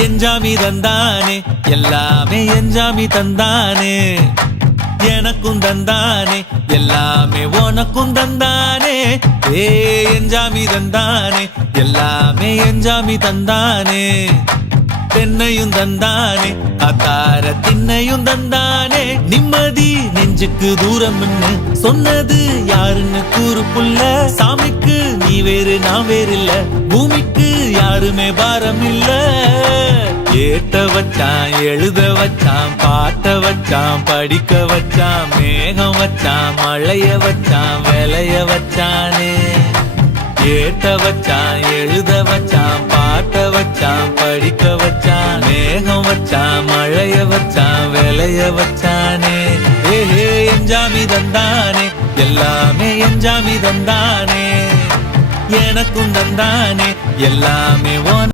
எஞ்சாமி தந்தானே எல்லாமே எஞ்சாமி தந்தானே எனக்கும் தந்தானே எல்லாமே உனக்கும் தந்தானே ஏ எஞ்சாமி தந்தானே எல்லாமே எஞ்சாமி தந்தானே தென்னையும் தந்தானே அத்தார திண்ணையும் தந்தானே நிம்மதி நெஞ்சுக்கு தூரம்னு சொன்னது யாருன்னு கூறு புள்ள சாமிக்கு நீ வேறு நான் வேறு இல்ல பூமிக்கு யாருமே பாரம் இல்ல ஏத்த வச்சான் எழுத வச்சான் பாட்ட வச்சான் படிக்க வச்சான் மேகம் வச்சான் மழைய வச்சான் விளைய வச்சானே ஏத்த வச்சான் எழுத வச்சான் பாட்ட வச்சான் படிக்க வச்சான் மேகம் வச்சான் மழைய வச்சான் விளைய வச்சானே ஏஹே எஞ்சாமி தந்தானே எல்லாமே எஞ்சாமி தந்தானே எனக்கும் தந்தானே எல்லாமே